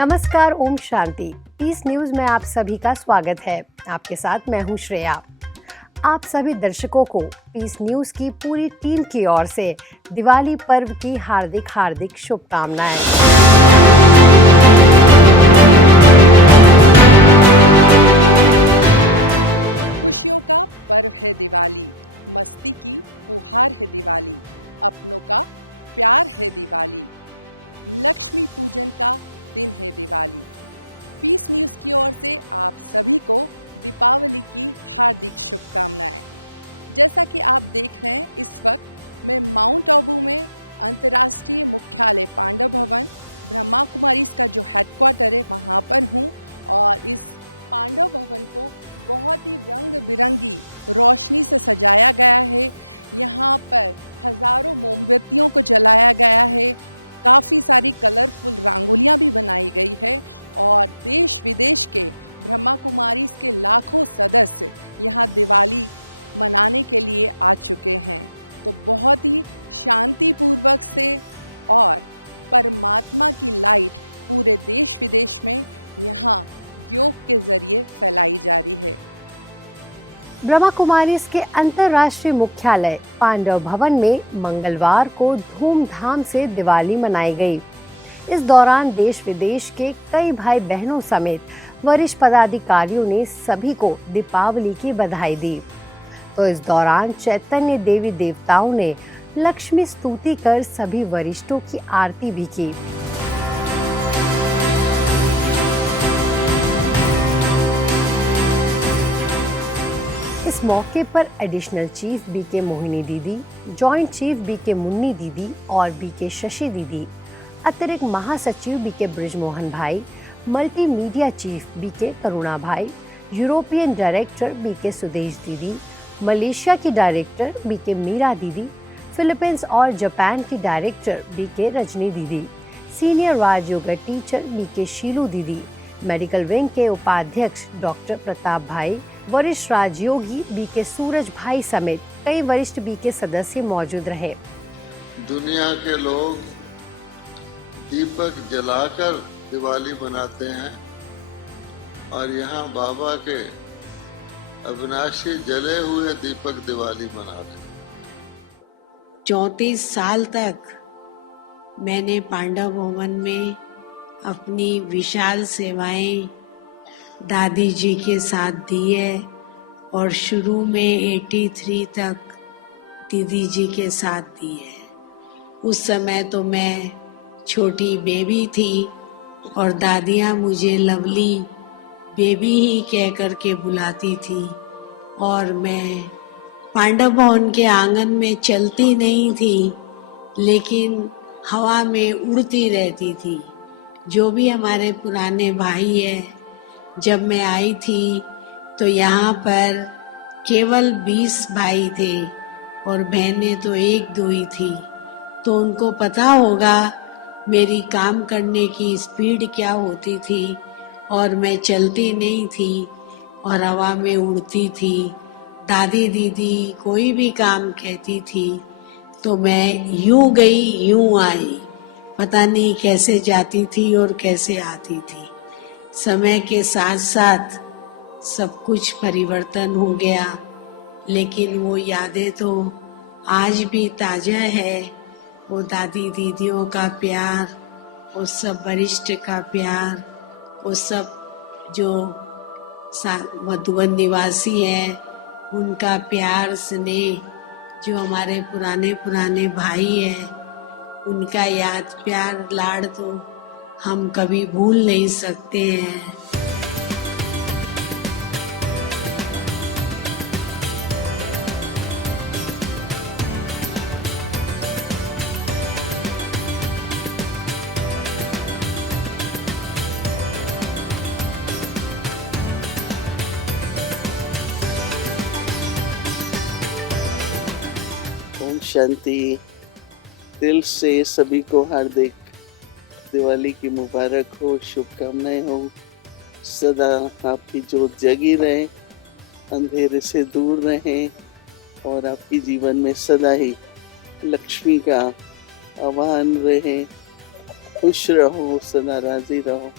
नमस्कार, Om Shanti. Piece news में आप सभी का स्वागत है। आपके साथ मैं हूं श्रेया। आप सभी दर्शकों को पीस न्यूज की पूरी टीम की ओर से दिवाली पर्व की हार्दिक शुभकामनाएं। खुशियों का पर्व है दिवाली, मस्ती की फुहार है दिवाली, अपनों का प्यार है दिवाली, लक्ष्मी पूजन का दिन है दिवाली। पीस न्यूज की ओर से आप सभी को दीपावली की हार्दिक शुभकामनाएं। जैसा कि आप देख रहे हैं, इस वक्त मैं माउंट आबू में अंतर्राष्ट्रीय मुख्यालय पांडव भवन ब्रह्मा कुमारी का जो हेडक्वार्टर है वहाँ पर हूँ। और इस पांडव भवन को बहुत ही रंग बिरंगी रोशनी से सजाया गया है। यहाँ पर हजारों मोमबत्तियों को जलाया गया है, काफ़ी सारी कलरफुल रंगोलियाँ भी बनाई गई है और देश विदेश के ब्रह्मा कुमारी के लाखों सदस्य यहाँ दिवाली मनाने के लिए आ चुके हैं। तो बहुत ही शांतिपूर्वक से और परमात्मा की लाइट पूरे देश विदेश में यहाँ योग के जरिए फैलाई जा रही है। ब्रह्मा कुमारीज के अंतर्राष्ट्रीय मुख्यालय पांडव भवन में मंगलवार को धूमधाम से दिवाली मनाई गई। इस दौरान देश विदेश के कई भाई बहनों समेत वरिष्ठ पदाधिकारियों ने सभी को दीपावली की बधाई दी। तो इस दौरान चैतन्य देवी देवताओं ने लक्ष्मी स्तुति कर सभी वरिष्ठों की आरती भी की। इस मौके पर एडिशनल चीफ बीके मोहिनी दीदी, जॉइंट चीफ बीके मुन्नी दीदी और बीके शशि दीदी, अतिरिक्त महासचिव बीके ब्रिजमोहन भाई, मल्टीमीडिया चीफ बीके करुणा भाई, यूरोपियन डायरेक्टर बीके सुदेश दीदी, मलेशिया की डायरेक्टर बीके मीरा दीदी, फिलीपींस और जापान की डायरेक्टर बीके रजनी दीदी, सीनियर राजयोगा टीचर बीके शीलू दीदी, मेडिकल विंग के उपाध्यक्ष डॉक्टर प्रताप भाई, वरिष्ठ राजयोगी बीके सूरज भाई समेत कई वरिष्ठ बीके सदस्य मौजूद रहे। दुनिया के लोग दीपक जलाकर दिवाली मनाते हैं और यहाँ बाबा के अविनाशी जले हुए दीपक दिवाली मना रहे हैं। 34 साल तक मैंने पांडव भवन में अपनी विशाल सेवाएं दादी जी के साथ दी है और शुरू में 83 तक दीदी जी के साथ दी है। उस समय तो मैं छोटी बेबी थी और दादियाँ मुझे लवली बेबी ही कह कर के बुलाती थी और मैं पांडव भवन के आंगन में चलती नहीं थी लेकिन हवा में उड़ती रहती थी। जो भी हमारे पुराने भाई है, जब मैं आई थी तो यहाँ पर केवल 20 भाई थे और बहनें तो 1-2 ही थी। तो उनको पता होगा मेरी काम करने की स्पीड क्या होती थी और मैं चलती नहीं थी और हवा में उड़ती थी। दादी दीदी कोई भी काम कहती थी तो मैं यूं गई यूं आई, पता नहीं कैसे जाती थी और कैसे आती थी। समय के साथ साथ सब कुछ परिवर्तन हो गया, लेकिन वो यादें तो आज भी ताजा है। वो दादी दीदियों का प्यार, वो सब वरिष्ठ का प्यार, वो सब जो मधुबन निवासी हैं उनका प्यार स्नेह, जो हमारे पुराने भाई हैं उनका याद प्यार लाड़ तो हम कभी भूल नहीं सकते हैं। ओम शांति। दिल से सभी को हार्दिक दिवाली की मुबारक हो, शुभकामनाएं हो। सदा आपकी जोत जगी रहे, अंधेरे से दूर रहें और आपकी जीवन में सदा ही लक्ष्मी का आह्वान रहे। खुश रहो, सदा राजी रहो।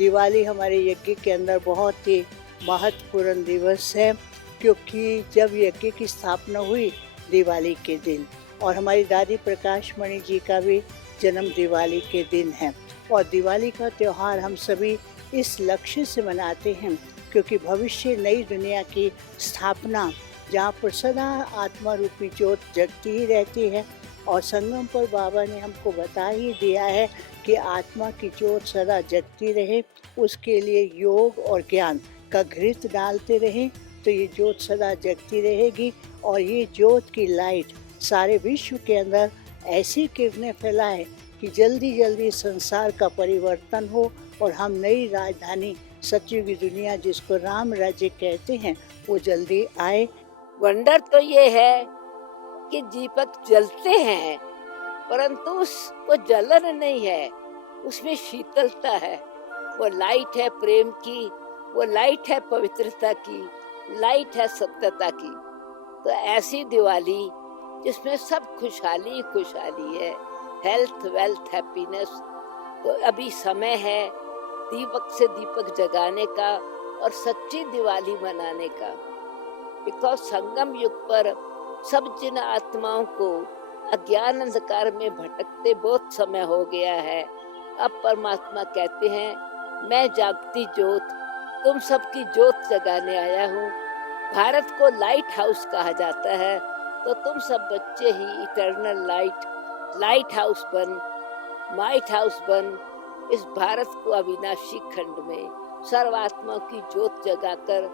दिवाली हमारे यज्ञ के अंदर बहुत ही महत्वपूर्ण दिवस है, क्योंकि जब यज्ञ की स्थापना हुई दिवाली के दिन, और हमारी दादी प्रकाश मणि जी का भी जन्म दिवाली के दिन है। और दिवाली का त्यौहार हम सभी इस लक्ष्य से मनाते हैं क्योंकि भविष्य नई दुनिया की स्थापना, जहाँ पर सदा आत्मा रूपी ज्योत जगती ही रहती है, और संगम पर बाबा ने हमको बता ही दिया है कि आत्मा की ज्योत सदा जगती रहे, उसके लिए योग और ज्ञान का घृत डालते रहें तो ये ज्योत सदा जगती रहेगी। और ये ज्योत की लाइट सारे विश्व के अंदर ऐसी किरणें फैलाए कि जल्दी जल्दी संसार का परिवर्तन हो और हम नई राजधानी सतयुगी दुनिया, जिसको राम राज्य कहते हैं, वो जल्दी आए। वंडर तो ये है कि दीपक जलते हैं, परंतु वो जलन नहीं है, उसमें शीतलता है। वो लाइट है प्रेम की, वो लाइट है पवित्रता की, लाइट है सत्यता की। तो ऐसी दिवाली जिसमें सब खुशहाली खुशहाली है, हेल्थ वेल्थ हैप्पीनेस। तो अभी समय है दीपक से दीपक जगाने का और सच्ची दिवाली मनाने का। बिकॉज संगम युग पर सब जिन आत्माओं को अज्ञान अंधकार में भटकते बहुत समय हो गया है, अब परमात्मा कहते हैं मैं जागती ज्योत तुम सबकी ज्योत जगाने आया हूँ। भारत को लाइट हाउस कहा जाता है, तो तुम सब बच्चे ही इटर्नल लाइट हाउस बन, माइट हाउस बन, इस भारत को अविनाशी खंड में सर्वात्मा की ज्योत जगाकर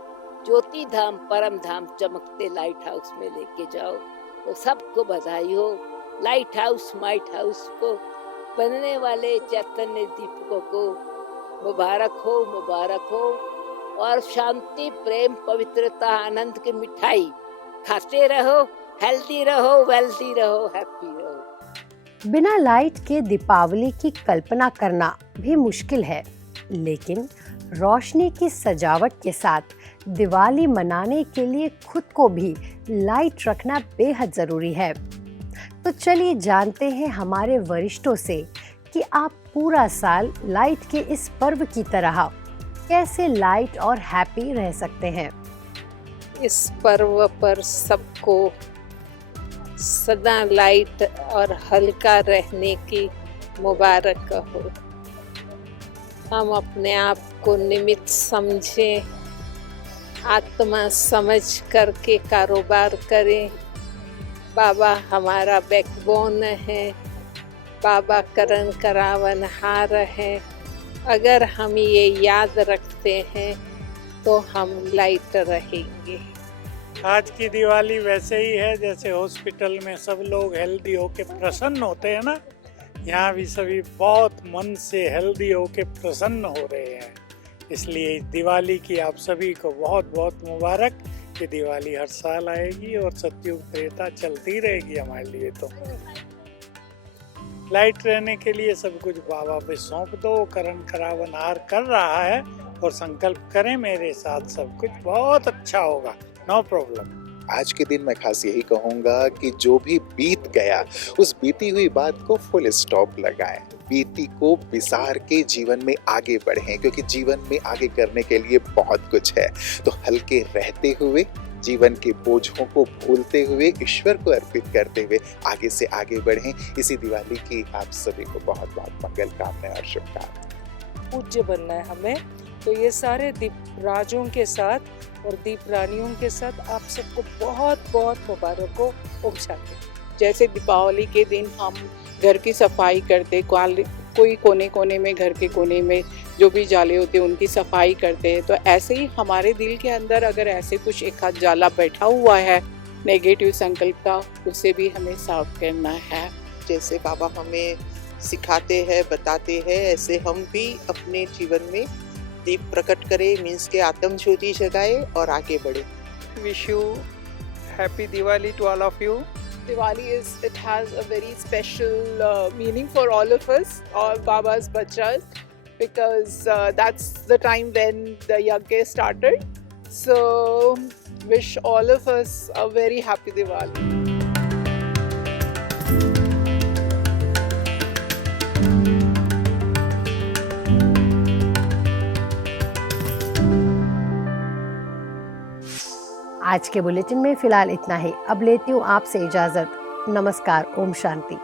ज्योति धाम परम धाम चमकते लाइट हाउस में लेके जाओ। तो सबको बधाई हो। लाइट हाउस माइट हाउस को बनने वाले चैतन्य दीपकों को मुबारक हो, मुबारक हो। और शांति प्रेम पवित्रता आनंद की मिठाई खाते रहो, हेल्दी रहो, वेल्दी रहो, हैप्पी रहो। बिना लाइट के दीपावली की कल्पना करना भी मुश्किल है, लेकिन रोशनी की सजावट के साथ दिवाली मनाने के लिए खुद को भी लाइट रखना बेहद ज़रूरी है। तो चलिए जानते हैं हमारे वरिष्ठों से कि आप पूरा साल लाइट के इस पर्व की तरह कैसे लाइट और हैप्पी रह सकते हैं। इस पर्व पर सबको सदा लाइट और हल्का रहने की मुबारक हो। हम अपने आप को निमित्त समझें, आत्मा समझ करके कारोबार करें। बाबा हमारा बैकबोन है, बाबा करन करावनहार है। अगर हम ये याद रखते हैं तो हम लाइट रहेंगे। आज की दिवाली वैसे ही है जैसे हॉस्पिटल में सब लोग हेल्दी होके प्रसन्न होते हैं ना, यहाँ भी सभी बहुत मन से हेल्दी होके प्रसन्न हो रहे हैं। इसलिए दिवाली की आप सभी को बहुत बहुत मुबारक। ये दिवाली हर साल आएगी और सतयुग त्रेता चलती रहेगी हमारे लिए। तो लाइट रहने के लिए सब कुछ बाबा पे सौंप दो। करण करावनहार कर रहा है और संकल्प करें मेरे साथ, सब कुछ बहुत अच्छा होगा, नो प्रॉब्लम। आज के दिन मैं खास यही कहूँगा कि जो भी बीत गया उस बीती हुई बात को फुल स्टॉप लगाएं, बीती को बिसार के जीवन में आगे बढ़ें, क्योंकि जीवन में आगे करने के लिए बहुत कुछ है। तो हल्के रहते हुए, जीवन के बोझों को भूलते हुए, ईश्वर को अर्पित करते हुए आगे से आगे बढ़ें। इसी दिवाली की आप सभी को बहुत बहुत मंगल कामनाएं और शुभकामनाएं। पूज्य बनना है हमें, तो ये सारे दीपराजों के साथ और दीप रानियों के साथ आप सबको बहुत बहुत मुबारक हो। ओम शांति। जैसे दीपावली के दिन हम घर की सफाई करते, कोई कोने कोने में, घर के कोने में जो भी जाले होते हैं उनकी सफाई करते हैं, तो ऐसे ही हमारे दिल के अंदर अगर ऐसे कुछ एक आध जाला बैठा हुआ है नेगेटिव संकल्प का, उसे भी हमें साफ करना है। जैसे बाबा हमें सिखाते हैं, बताते हैं, ऐसे हम भी अपने जीवन में दीप प्रकट करें, मीन्स के आत्म ज्योति जगाए और आगे बढ़े। Wish you happy Diwali to all of you. Diwali it has a very special meaning for all of us, all Baba's bachas, because that's the time when the yajna started. So wish all of us a very happy Diwali. आज के bulletin में फिलहाल इतना ही। अब लेती हूँ आपसे इजाजत। नमस्कार। ओम शांति।